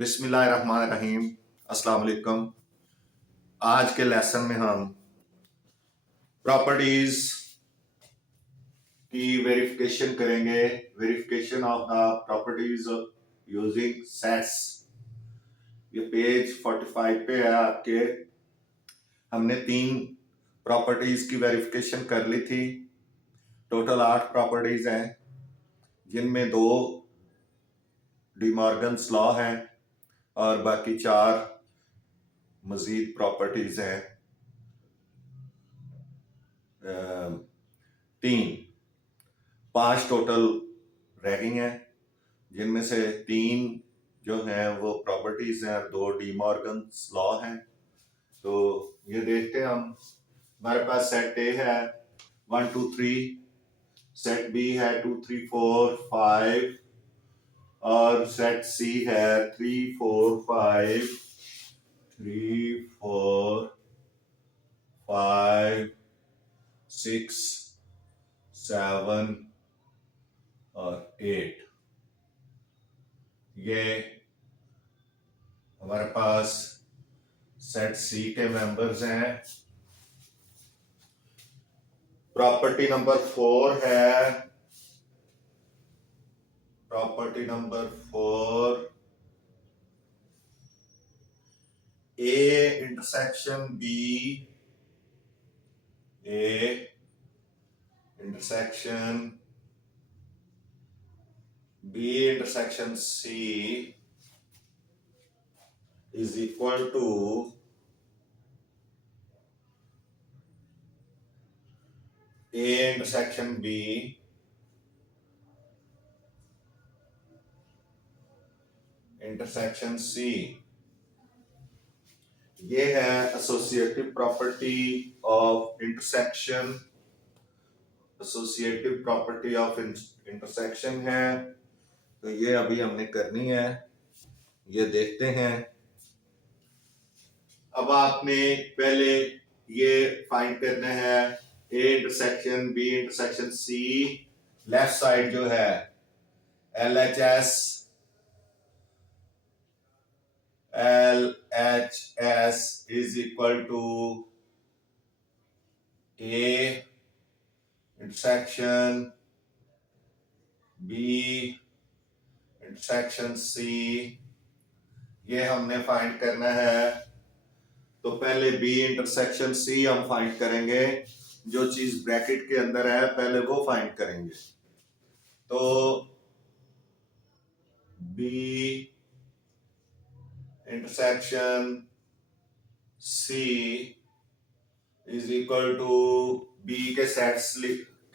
बिस्मिल्लाहिर्रहमानिर्रहीम। अस्सलाम वालेकुम। आज के लेसन में हम प्रॉपर्टीज की वेरिफिकेशन करेंगे। Verification of the properties using sets. ये पेज 45 पे है आपके। हमने 3 प्रॉपर्टीज की वेरिफिकेशन कर ली थी। टोटल 8 प्रॉपर्टीज हैं, जिनमें 2 डिमॉर्गन्स लॉ हैं और बाकी 4 मजीद प्रॉपर्टीज हैं। 5 टोटल रैगिंग है, जिनमें से 3 जो हैं वो प्रॉपर्टीज हैं और 2 डीमॉर्गन्स लॉ हैं। तो ये देखते हैं हम। हमारे पास सेट ए है 1 2 3, सेट बी है 2 3 4 5 और सेट सी है 3 4 5 3 4 5 6 7 और 8। ये हमारे पास सेट सी के मेंबर्स हैं। प्रॉपर्टी नंबर 4 है, property number 4 A intersection B, A intersection B intersection C is equal to A intersection B intersection C. ये है associative property of intersection. Associative property of intersection है, तो ये अभी हमने करनी है। ये देखते हैं। अब आपने पहले ये फाइंड करना है A intersection B intersection C. Left side जो है LHS is equal to A intersection B intersection C. ये हमने फाइंड करना है। तो पहले बी इंटरसेक्शन सी हम फाइंड करेंगे। जो चीज ब्रैकेट के अंदर है पहले वो फाइंड करेंगे। तो B intersection C is equal to B के सेट्स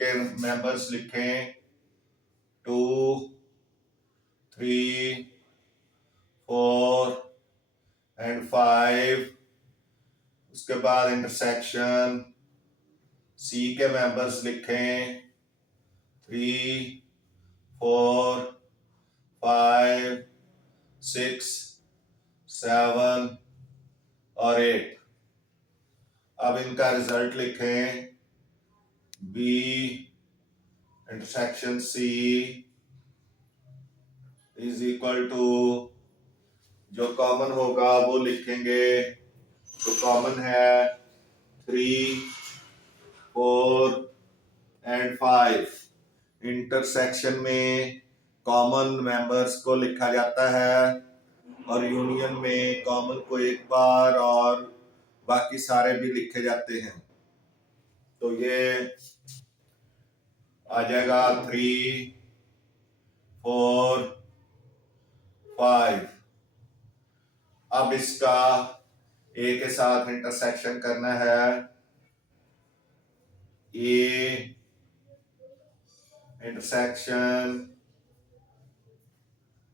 के मेंबर्स लिखें 2 3 4 एंड 5। उसके बाद इंटरसेक्शन सी के मेंबर्स लिखें 3 4 5 6 7 और 8। अब इनका रिजल्ट लिखें B intersection C is equal to, जो कॉमन होगा वो लिखेंगे। तो कॉमन है 3 4 एंड 5। इंटरसेक्शन में कॉमन मेंबर्स को लिखा जाता है और यूनियन में कॉमन को एक बार और बाकी सारे भी लिखे जाते हैं। तो ये आ जाएगा 3 4 5। अब इसका ए के साथ इंटरसेक्शन करना है। A intersection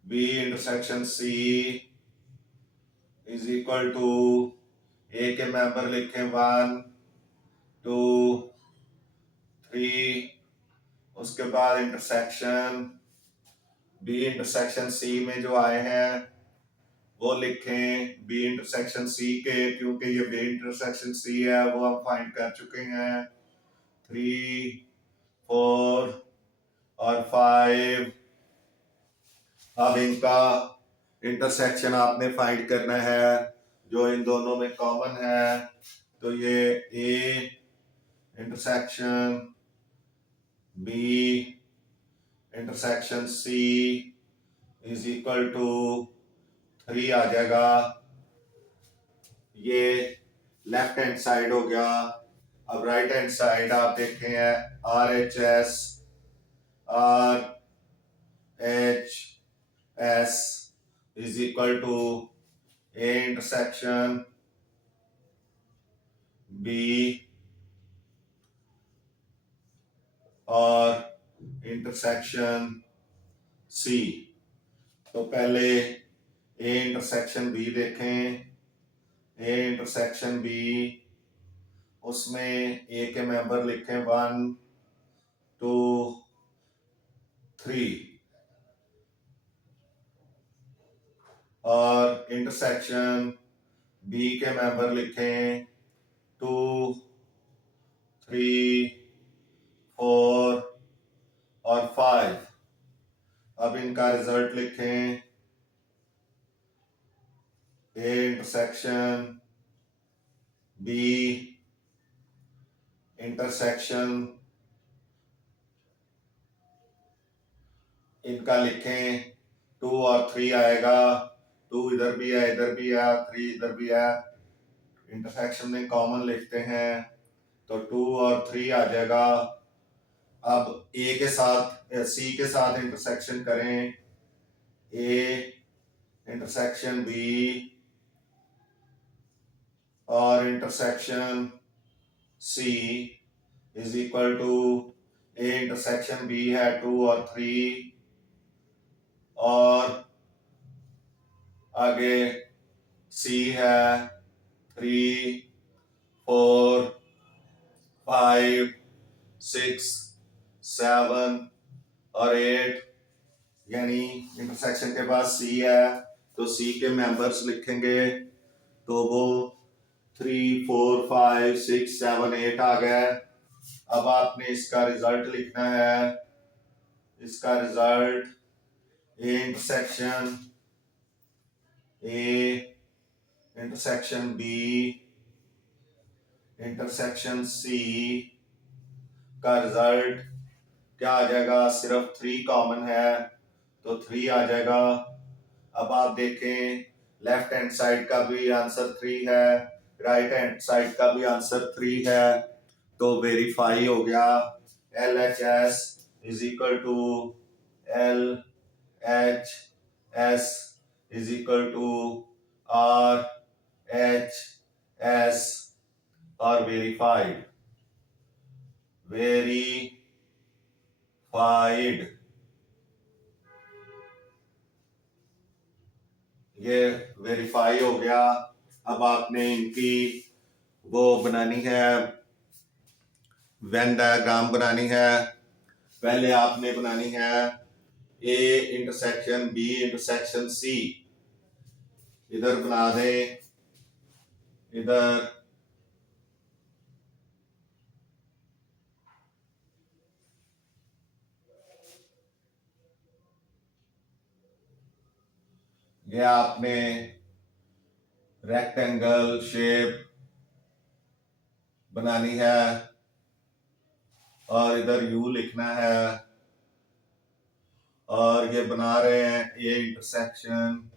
B intersection C is equal to, A के मेंबर लिखें 1 2 3। उसके बाद इंटरसेक्शन बी इंटरसेक्शन सी में जो आए हैं वो लिखें बी इंटरसेक्शन सी के, क्योंकि ये बी इंटरसेक्शन सी है वो हम फाइंड कर चुके हैं। 3 4 और 5। अब इनका इंटरसेक्शन आपने फाइंड करना है जो इन दोनों में कॉमन है। तो ये A intersection B intersection C is equal to 3 आ जाएगा। ये लेफ्ट हैंड साइड हो गया। अब राइट हैंड साइड आप देखे हैं RHS is equal to A intersection B और इंटरसेक्शन सी। तो पहले ए इंटरसेक्शन बी देखें। ए इंटरसेक्शन बी, उसमें ए के मेंबर लिखें 1 2 3 और इंटरसेक्शन बी के मेंबर लिखें 2 3 4 और 5। अब इनका रिजल्ट लिखें। ए इंटरसेक्शन बी इंटरसेक्शन, इनका लिखें 2 और 3 आएगा। 2 इधर भी है, इधर भी है, 3 इधर भी है। इंटरसेक्शन में कॉमन लिखते हैं तो 2 और 3 आ जाएगा। अब ए के साथ सी के साथ इंटरसेक्शन करें। ए इंटरसेक्शन बी और intersection C is equal to A intersection B है 2 और 3 और आगे सी है 3 4 5 6 7 और 8। यानी इंटरसेक्शन के बाद सी है तो सी के मेंबर्स लिखेंगे तो वो 3 4 5 6 7 8 आ गए। अब आपने इसका रिजल्ट लिखना है। इसका result A intersection A intersection B intersection C का रिजल्ट क्या आ जाएगा। सिर्फ 3 कॉमन है तो 3 आ जाएगा। अब आप देखें लेफ्ट हैंड साइड का भी आंसर 3 है, राइट हैंड साइड का भी आंसर 3 है। तो वेरीफाई हो गया। LHS is equal to LHS is equal to RHS और वेरीफाइड ये वेरीफाई हो गया। अब आपने इनकी वो बनानी है, वेन डायग्राम बनानी है। पहले आपने बनानी है A intersection B intersection C. इधर बना दें, इधर ये आपने रेक्टेंगल शेप बनानी है और इधर यू लिखना है और ये बना रहे हैं A intersection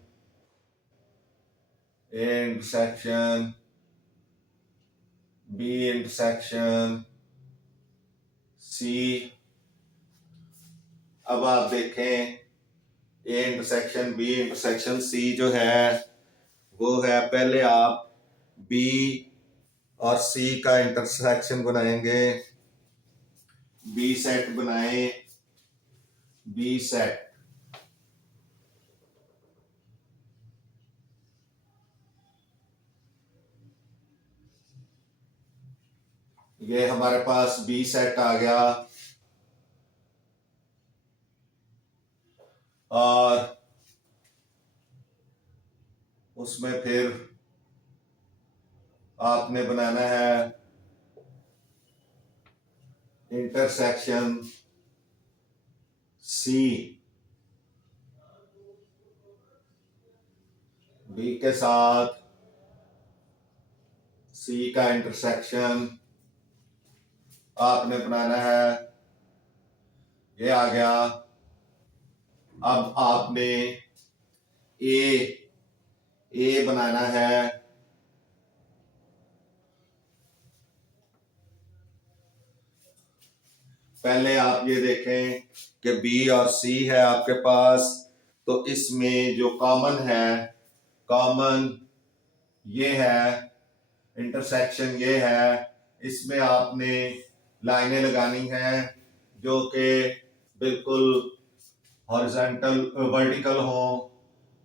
B intersection C. अब आप देखें A intersection B intersection C जो है वो है, पहले आप बी और सी का इंटरसेक्शन बनाएंगे। बी सेट बनाएं, बी सेट ये हमारे पास बी सेट आ गया और उसमें फिर आपने बनाना है इंटरसेक्शन सी। बी के साथ सी का इंटरसेक्शन आपने बनाना है। ये आ गया। अब आपने ए बनाना है। पहले आप ये देखें कि बी और सी है आपके पास, तो इसमें जो कॉमन है, कॉमन ये है, इंटरसेक्शन ये है, इसमें आपने लाइनें लगानी हैं जो कि बिल्कुल हॉरिजॉन्टल वर्टिकल हो।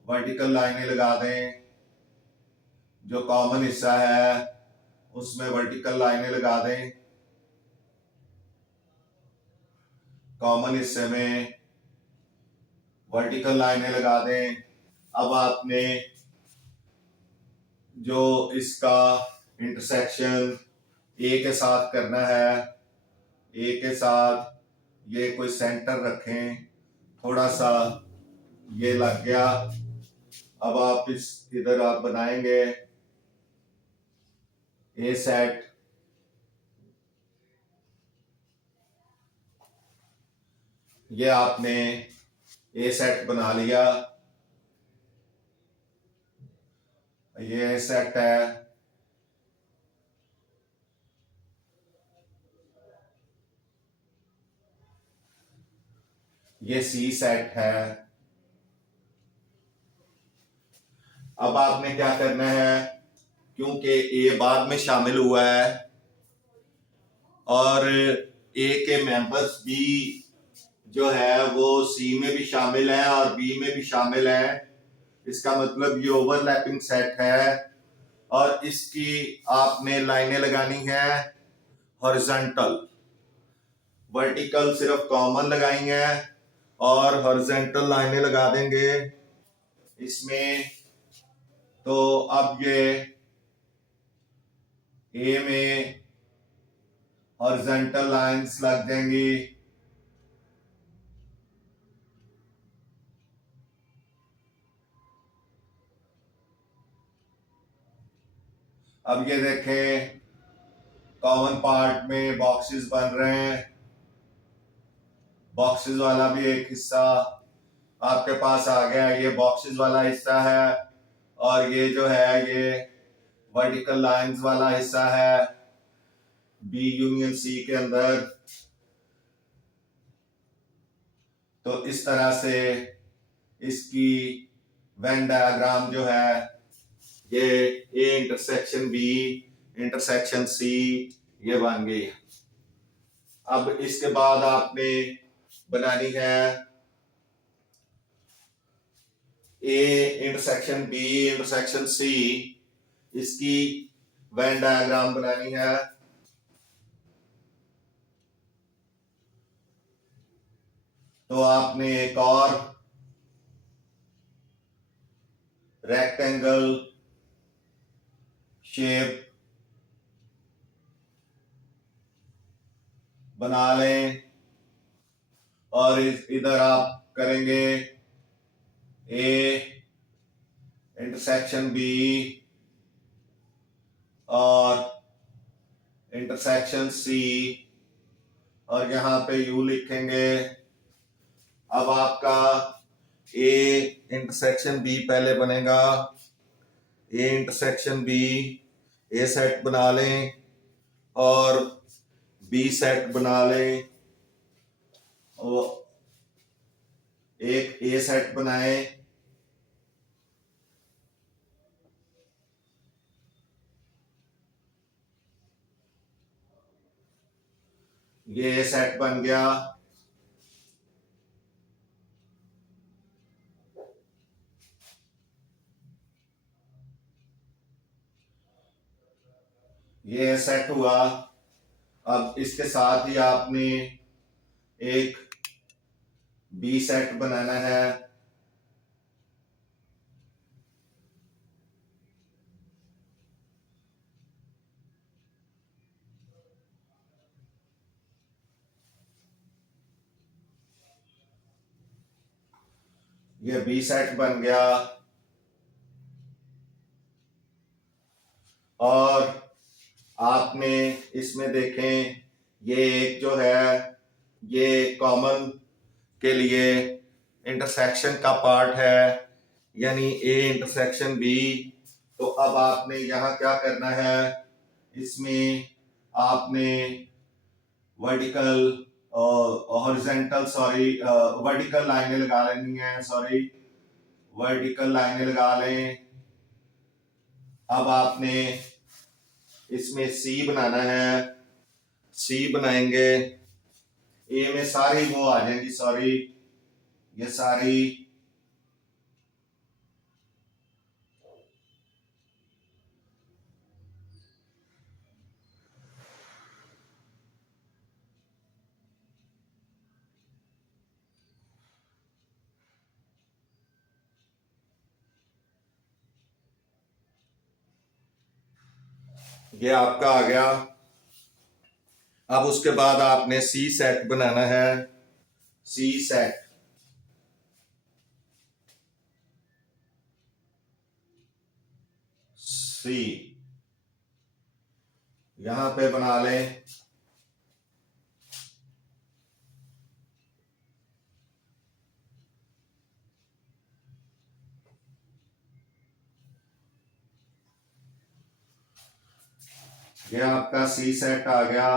वर्टिकल लाइनें लगा दें। जो कॉमन हिस्सा है उसमें वर्टिकल लाइनें लगा दें। कॉमन हिस्से में वर्टिकल लाइनें लगा दें। अब आपने जो इसका इंटरसेक्शन ए के साथ करना है, ए के साथ ये कोई सेंटर रखें, थोड़ा सा ये लग गया। अब आप इस इधर आप बनाएंगे ए सेट। ये आपने ए सेट बना लिया। ये सेट है। ये सी सेट है। अब आपने क्या करना है, क्योंकि ए बाद में शामिल हुआ है और ए के मेंबर्स बी जो है वो सी में भी शामिल है और बी में भी शामिल है। इसका मतलब ये ओवरलैपिंग सेट है और इसकी आपने लाइनें लगानी है हॉरिजॉन्टल। वर्टिकल सिर्फ कॉमन लगाएंगे और हॉरिजॉन्टल लाइनें लगा देंगे इसमें। तो अब ये ए में हॉरिजॉन्टल लाइंस लग जाएंगी। अब ये देखें कॉमन पार्ट में बॉक्सेस बन रहे हैं। बॉक्सेस वाला भी एक हिस्सा आपके पास आ गया। ये बॉक्सेस वाला हिस्सा है और ये जो है ये वर्टिकल लाइंस वाला हिस्सा है बी यूनियन सी के अंदर। तो इस तरह से इसकी वेन डायग्राम जो है ये A intersection B intersection C ये बन गई। अब इसके बाद आपने बनानी है A intersection B intersection C, इसकी वेन डायग्राम बनानी है। तो आपने एक और रेक्टेंगल शेप बना लें और इधर आप करेंगे ए इंटरसेक्शन बी और इंटरसेक्शन सी और यहां पे यू लिखेंगे। अब आपका ए इंटरसेक्शन बी पहले बनेगा। A intersection B a set बना लें और बी सेट बना लें और एक ए सेट बनाए। ये ए सेट बन गया। ये सेट हुआ। अब इसके साथ ही आपने एक बी सेट बनाना है। ये बी सेट बन गया। और आपने इसमें देखें ये एक जो है ये कॉमन के लिए इंटरसेक्शन का पार्ट है, यानी ए इंटरसेक्शन बी। तो अब आपने यहाँ क्या करना है, इसमें आपने वर्टिकल हॉरिजॉन्टल वर्टिकल लाइनें लगा लेनी है, वर्टिकल लाइनें लगा लें। अब आपने इसमें सी बनाना है, सी बनाएंगे, ए में सारी वो आ जाएंगी, ये सारी ये आपका आ गया। अब उसके बाद आपने सी सेट बनाना है, सी सेट। सी यहां पे बना लें। ये आपका सी सेट आ गया।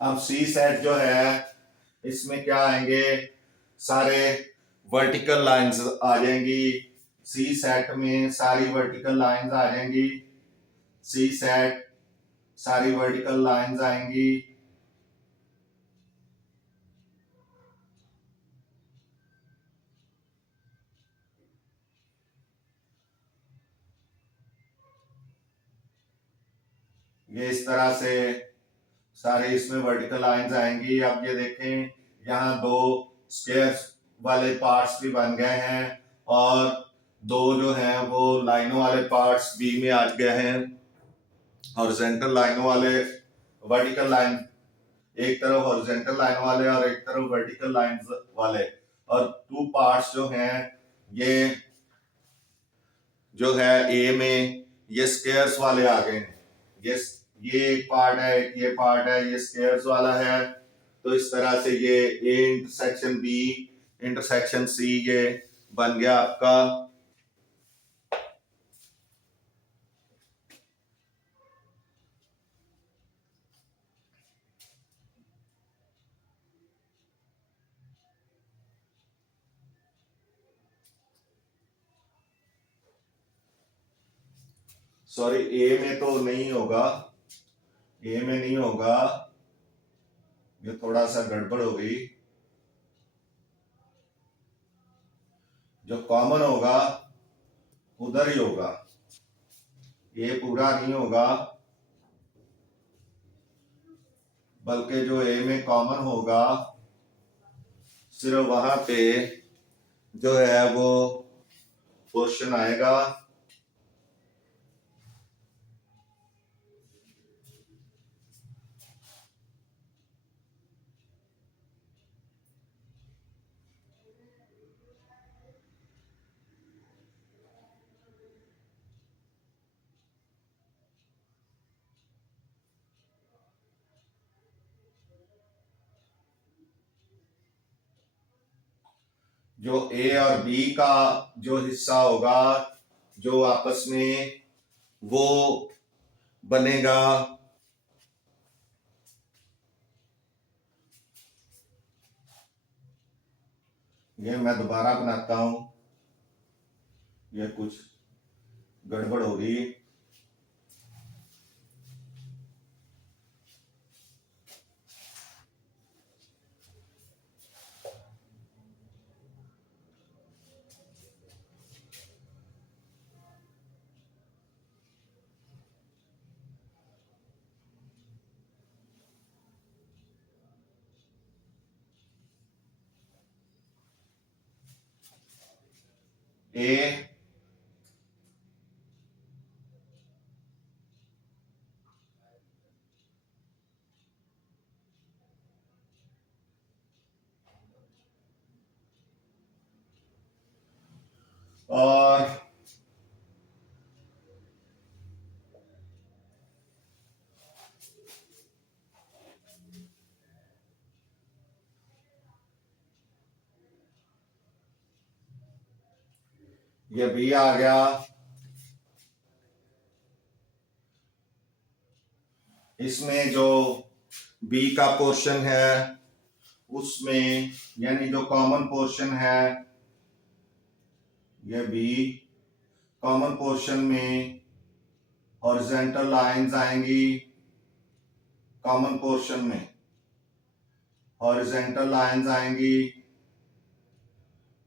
अब सी सेट जो है इसमें क्या आएंगे, सारे वर्टिकल लाइंस आ जाएंगी, सी सेट में सारी वर्टिकल लाइंस आ जाएंगी, सी सेट सारी वर्टिकल लाइंस आएंगी। ये इस तरह से सारे इसमें वर्टिकल लाइंस आएंगी। अब ये देखें यहाँ दो स्क्वायर्स वाले पार्ट्स भी बन गए हैं और दो जो हैं वो लाइनों वाले पार्ट्स बी में आ गए हैं, हॉरिजॉन्टल लाइनों वाले, वर्टिकल लाइन, एक तरफ हॉरिजॉन्टल लाइन वाले और एक तरफ वर्टिकल लाइंस वाले, और टू पार्ट्स जो हैं ये जो है ए में ये स्क्वायर्स वाले आ गए हैं। ये एक पार्ट है, ये पार्ट है, ये स्क्वायर्स वाला है। तो इस तरह से ये A intersection B intersection C ये बन गया आपका। सॉरी, ए में तो नहीं होगा, ए में नहीं होगा, ये थोड़ा सा गड़बड़ हो गई। जो कॉमन होगा उधर ही होगा, ये पूरा नहीं होगा, बल्कि जो ए में कॉमन होगा सिर्फ वहां पे जो है वो क्वेश्चन आएगा। जो ए और बी का जो हिस्सा होगा जो आपस में वो बनेगा, ये मैं दोबारा बनाता हूं, ये कुछ गड़बड़ हो गई। ए और ये बी आ गया। इसमें जो बी का पोर्शन है उसमें यानी जो कॉमन पोर्शन है ये बी, कॉमन पोर्शन में हॉरिजॉन्टल लाइंस आएंगी, कॉमन पोर्शन में हॉरिजॉन्टल लाइंस आएंगी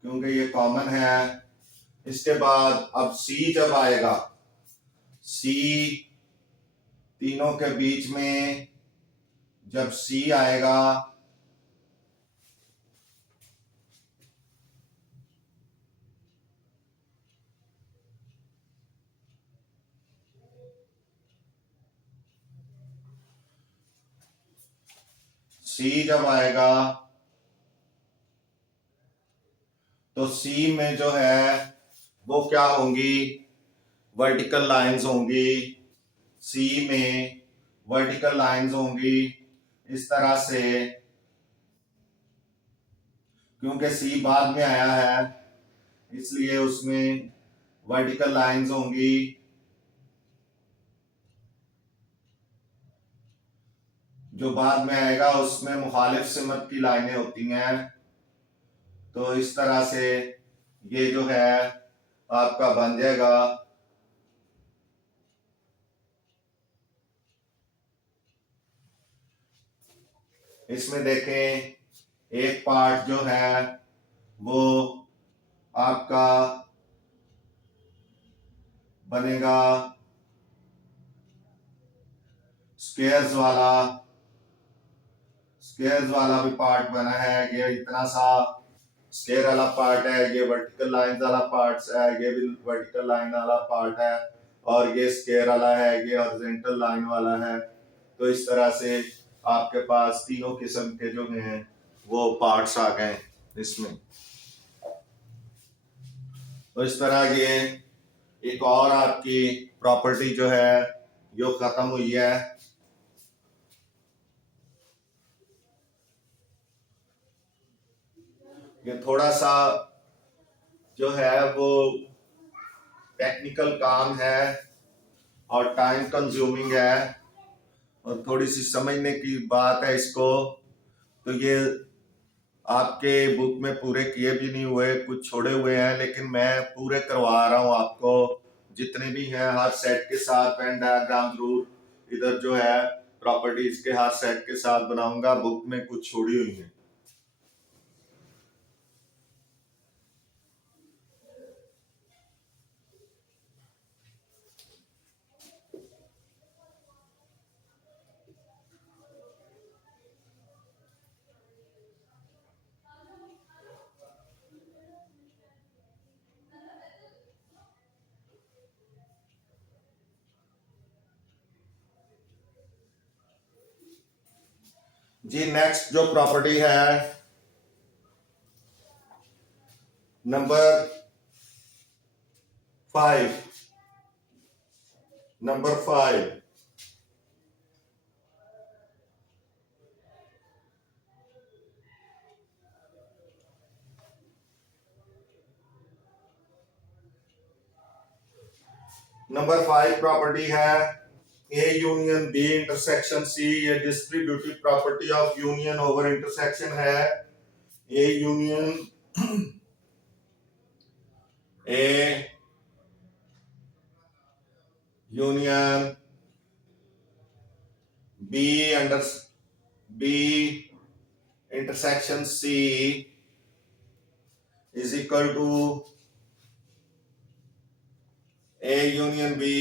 क्योंकि ये कॉमन है। इसके बाद अब सी जब आएगा, सी तीनों के बीच में जब सी आएगा सी जब आएगा तो सी में जो है वो क्या होंगी, वर्टिकल लाइंस होंगी। सी में वर्टिकल लाइंस होंगी इस तरह से, क्योंकि सी बाद में आया है इसलिए उसमें वर्टिकल लाइंस होंगी। जो बाद में आएगा उसमें मुखालिफ सिमत की लाइनें होती हैं। तो इस तरह से ये जो है आपका बन जाएगा। इसमें देखें एक पार्ट जो है वो आपका बनेगा स्क्वायर्स वाला, स्क्वायर्स वाला भी पार्ट बना है। ये इतना सा स्क्वायर वाला पार्ट है, ये वर्टिकल लाइन वाला पार्ट है, ये भी वर्टिकल लाइन वाला पार्ट है, और ये स्क्वायर वाला है, ये हॉरिजॉन्टल लाइन वाला है। तो इस तरह से आपके पास तीनों किस्म के जो हैं वो पार्ट्स आ गए इसमें। तो इस तरह ये एक और आपकी प्रॉपर्टी जो है जो खत्म हुई है। ये थोड़ा सा जो है वो टेक्निकल काम है और टाइम कंज्यूमिंग है और थोड़ी सी समझने की बात है इसको। तो ये आपके बुक में पूरे किए भी नहीं हुए, कुछ छोड़े हुए हैं, लेकिन मैं पूरे करवा रहा हूँ आपको जितने भी हैं हर सेट के साथ। पेन डायग्राम जरूर इधर जो है प्रॉपर्टीज के हर सेट के साथ बनाऊंगा, बुक में कुछ छोड़ी हुई है। जी नेक्स्ट जो प्रॉपर्टी है नंबर 5, नंबर 5 नंबर 5 प्रॉपर्टी है A union B intersection C. ये distributive property of union over intersection है। A union A union B under B intersection C is equal to A union B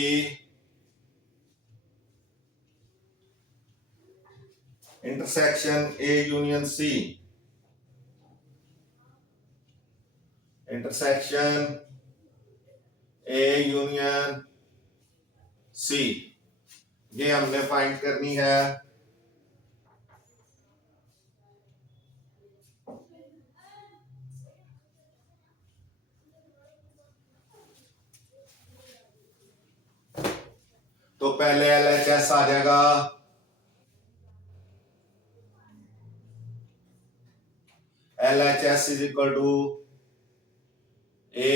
intersection A union C, intersection A union C. ये हमने find करनी है। तो पहले LHS आ जाएगा, LHS is equal to A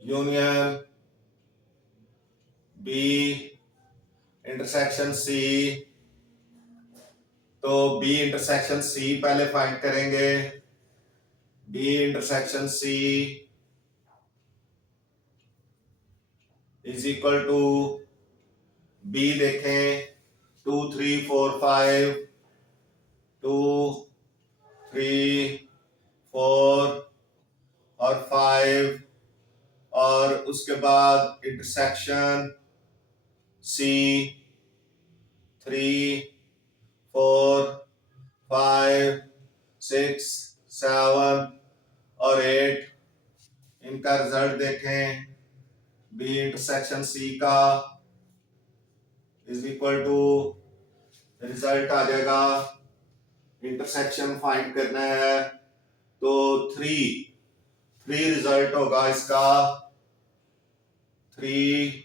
union B intersection C। तो B intersection C पहले फाइंड करेंगे। B intersection C is equal to B देखें 2 3 4 5 2 3 4 और 5 और उसके बाद इंटरसेक्शन C 3 4 5 6 7 और 8। इनका रिजल्ट देखें। B इंटरसेक्शन C का इज इक्वल टू, रिजल्ट आ जाएगा, इंटरसेक्शन फाइंड करना है तो 3 रिजल्ट होगा इसका, 3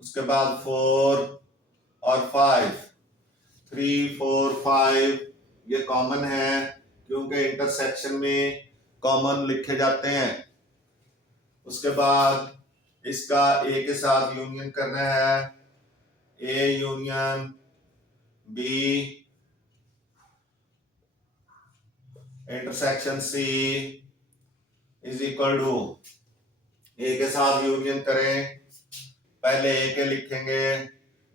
उसके बाद 4 और 5। 3 4 5 ये कॉमन है क्योंकि इंटरसेक्शन में कॉमन लिखे जाते हैं। उसके बाद इसका A के साथ यूनियन करना है, A union B intersection C is equal to, A के साथ यूनियन करें, पहले A के लिखेंगे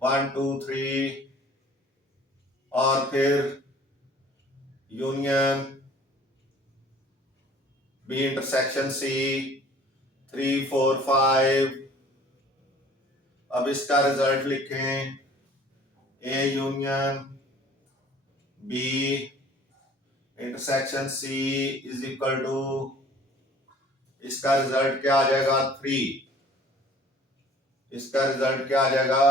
1 2 3 और फिर यूनियन B इंटरसेक्शन C 3 4 5। अब इसका रिजल्ट लिखें, A union B intersection C is equal to, इसका रिजल्ट क्या आ जाएगा 3। इसका रिजल्ट क्या आ जाएगा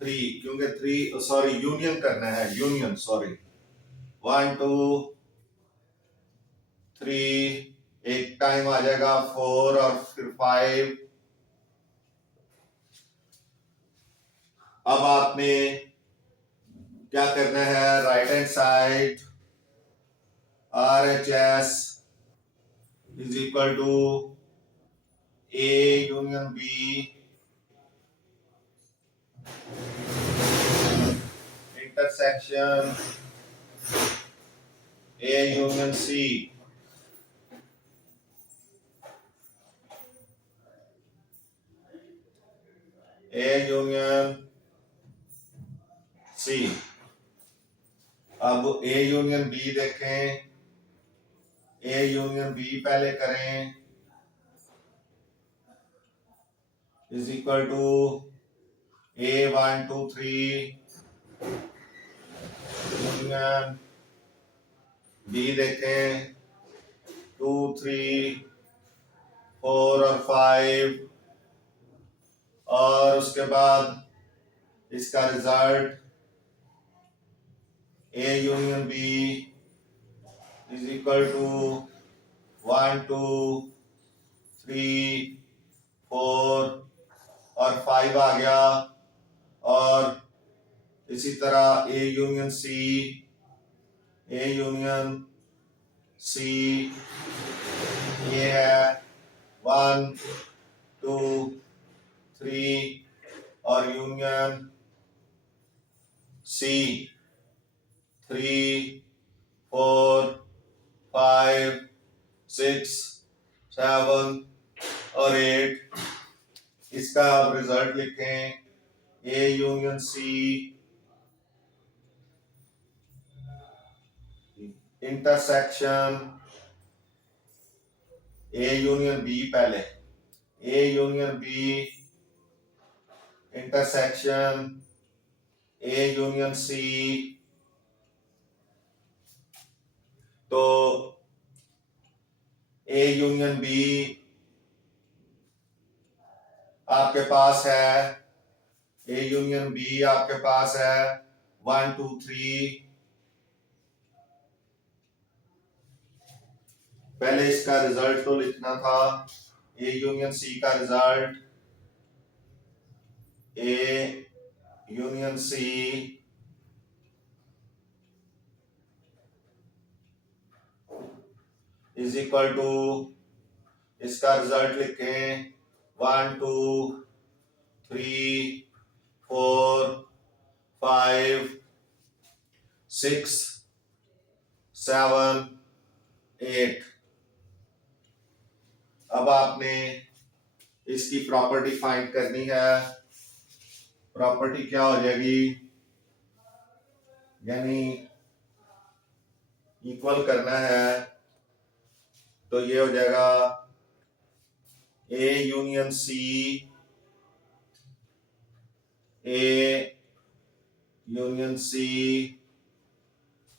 3 क्योंकि 3 सॉरी यूनियन करना है, यूनियन सॉरी 1 2 3 एक टाइम आ जाएगा 4 और फिर 5। अब आपने क्या करना है, right hand side RHS is equal to A union B intersection A union C। A union C। अब A यूनियन B देखें, A यूनियन B पहले करें is equal to A 1 2 3 union B देखें 2 3 4 और 5 और उसके बाद इसका result A union B is equal to 1 2 3 4 और 5 आ गया। और इसी तरह A यूनियन C ये है 1 2 3 और यूनियन C 3 4 5 6 7 और 8। इसका आप रिजल्ट लिखें, A union C intersection A union B पहले, A union B intersection A union C। तो A यूनियन B आपके पास है, A यूनियन B आपके पास है 1 2 3। पहले इसका रिजल्ट तो लिखना था, A यूनियन C का result A union C is equal to, इसका रिजल्ट लिखें 1 2 3 4 5 6 7 8। अब आपने इसकी प्रॉपर्टी फाइंड करनी है। प्रॉपर्टी क्या हो जाएगी, यानी इक्वल करना है, तो ये हो जाएगा A union C, A union C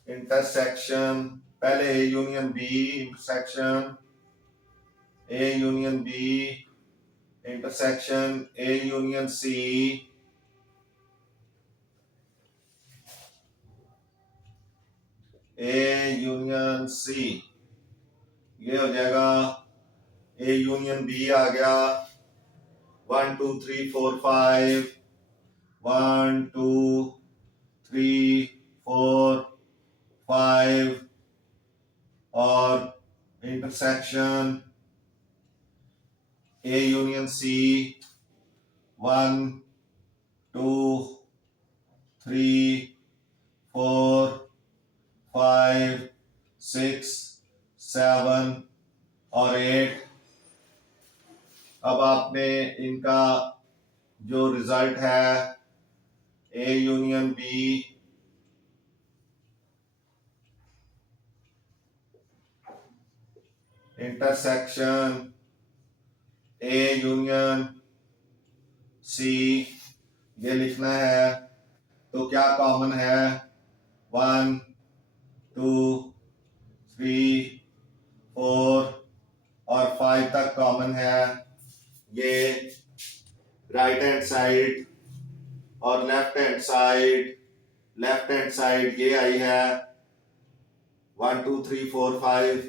intersection, पहले A union B intersection A union B intersection A union C A union C, ये हो जाएगा ए यूनियन बी आ गया 1 2 3 4 5 1 2 3 4 5 और इंटरसेक्शन ए यूनियन सी 1 2 3 4 5 6 7 और 8। अब आपने इनका जो रिजल्ट है A union B intersection A union C, ये लिखना है। तो क्या कॉमन है, 1 2 3 4 और 5 तक कॉमन है। ये राइट हैंड साइड और लेफ्ट हैंड साइड ये आई है 1 2 3 4 5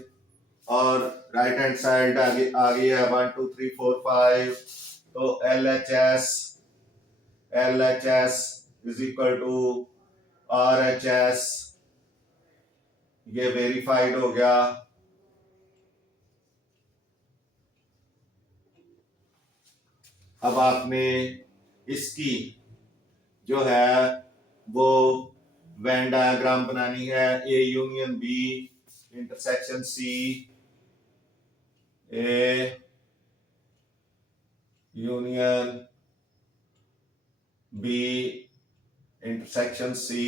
और राइट हैंड साइड आ गई है 1 2 3 4 5। तो L H S is equal to R H S, ये वेरीफाइड हो गया। अब आपने इसकी जो है वो वेन डायग्राम बनानी है। A union B intersection C, A union B intersection C,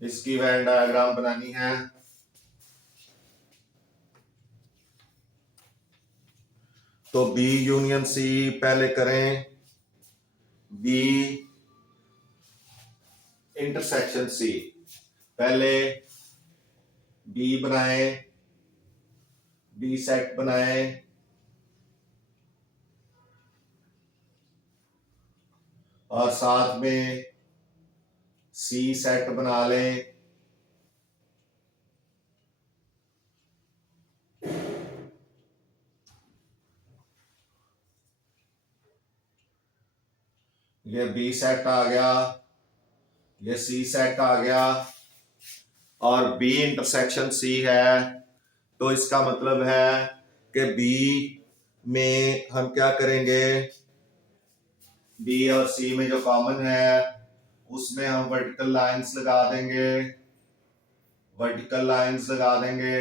इसकी वेन डायग्राम बनानी है। तो बी यूनियन सी पहले करें, बी इंटरसेक्शन सी, पहले बी बनाएं, बी सेट बनाएं और साथ में सी सेट बना लें। ये बी सेट आ गया, ये सी सेट आ गया और बी इंटरसेक्शन सी है। तो इसका मतलब है कि बी में हम क्या करेंगे, बी और सी में जो कॉमन है उसमें हम वर्टिकल लाइंस लगा देंगे, वर्टिकल लाइंस लगा देंगे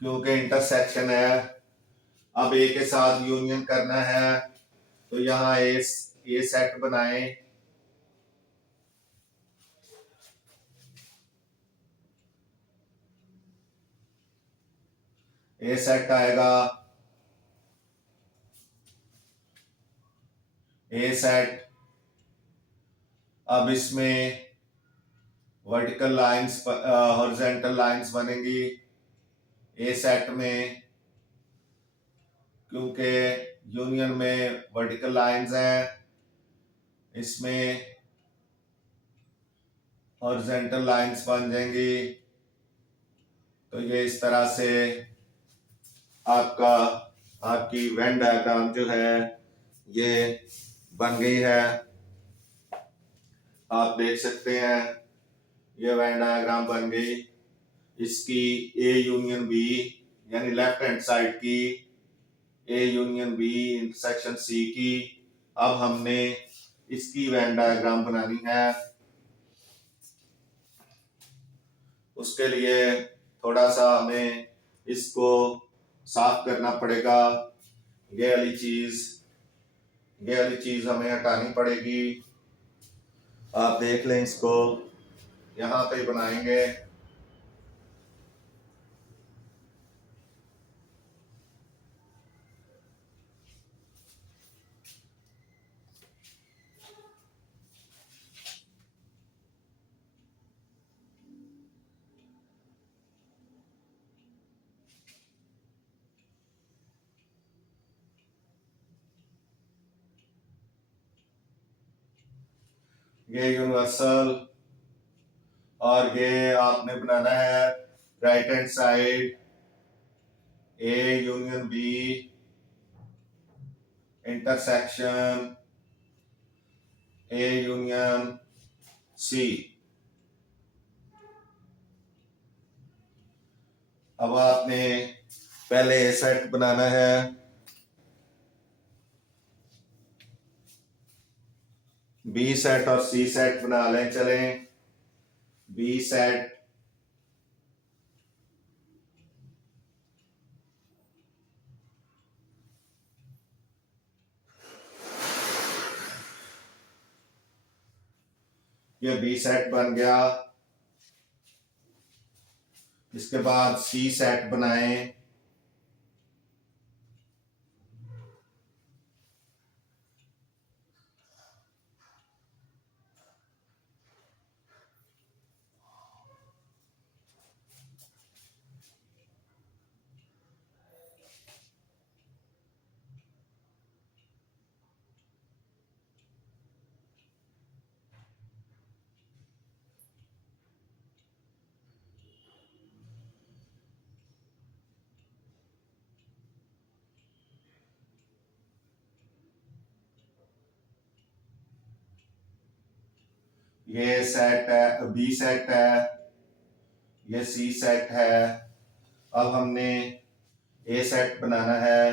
क्योंकि इंटरसेक्शन है। अब ए के साथ यूनियन करना है तो यहाँ ए सेट बनाएं, ए सेट आएगा, ए सेट। अब इसमें वर्टिकल लाइंस हॉरिजॉन्टल लाइंस बनेंगी ए सेट में, क्योंकि यूनियन में वर्टिकल लाइंस हैं, इसमें हॉरिजॉन्टल लाइंस बन जाएंगी। तो ये इस तरह से आपका आपकी वेन डायग्राम जो है ये बन गई है। आप देख सकते हैं ये वेन डायग्राम बन गई। इसकी ए यूनियन बी यानी लेफ्ट हैंड साइड की A union B intersection C की अब हमने इसकी वेन डायग्राम बनानी है। उसके लिए थोड़ा सा हमें इसको साफ करना पड़ेगा। ये वाली चीज हमें हटानी पड़ेगी। आप देख लें इसको, यहाँ पे बनाएंगे। ये यूनिवर्सल और ये आपने बनाना है right hand side A union B intersection A union C. अब आपने पहले ए सेट बनाना है। बी सेट और सी सेट बना लें। चलें बी सेट ये बी सेट बन गया। इसके बाद सी सेट बनाएं। ये सेट है, बी सेट है, ये सी सेट है। अब हमने ए सेट बनाना है।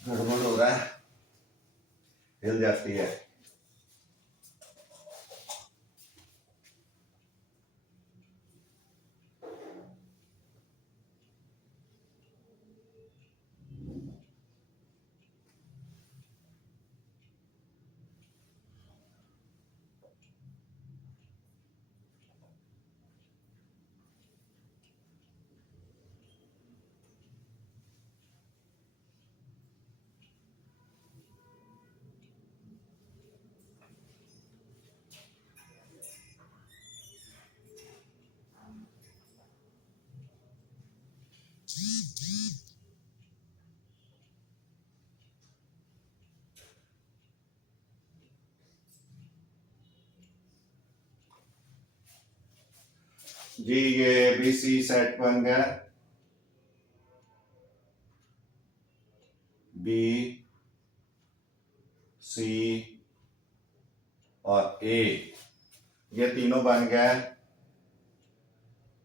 गड़बड़ हो रहा है, हिल जाती है। जी ये बी सी सेट बन गया। बी सी और ए ये तीनों बन गए।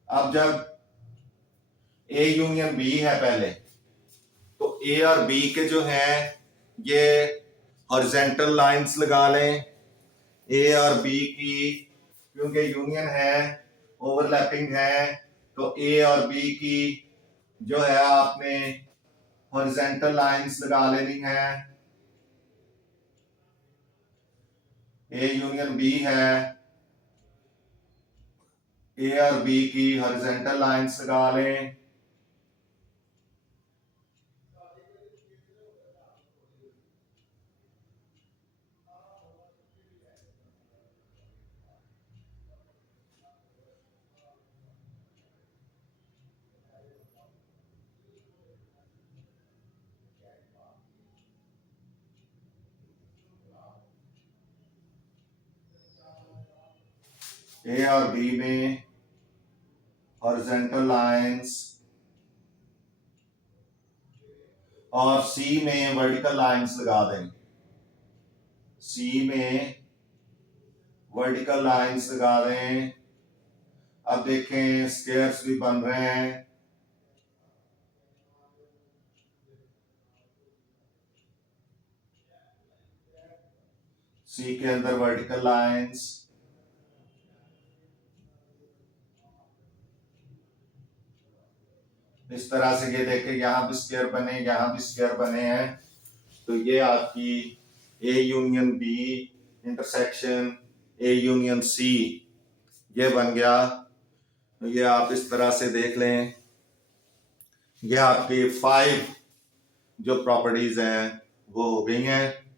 अब जब ए यूनियन बी है पहले, तो ए और बी के जो है ये हॉरिजॉन्टल लाइंस लगा लें। ए और बी की क्योंकि यूनियन है, ओवरलैपिंग है, तो ए और बी की जो है आपने हॉरिजॉन्टल लाइंस लगा लेनी है। ए यूनियन बी है, ए और बी की हॉरिजॉन्टल लाइंस लगा लें। ए और बी में हॉरिजॉन्टल लाइंस और सी में वर्टिकल लाइंस लगा दें। सी में वर्टिकल लाइंस लगा दें। अब देखें स्टेयर्स भी बन रहे हैं। सी के अंदर वर्टिकल लाइंस, इस तरह से ये देखें, यहां भी स्क्वायर बने, यहां भी स्क्वायर बने हैं। तो ये आपकी A union B intersection A union C ये बन गया। तो ये आप इस तरह से देख लें, ये आपकी 5 जो प्रॉपर्टीज हैं वो हो गई हैं।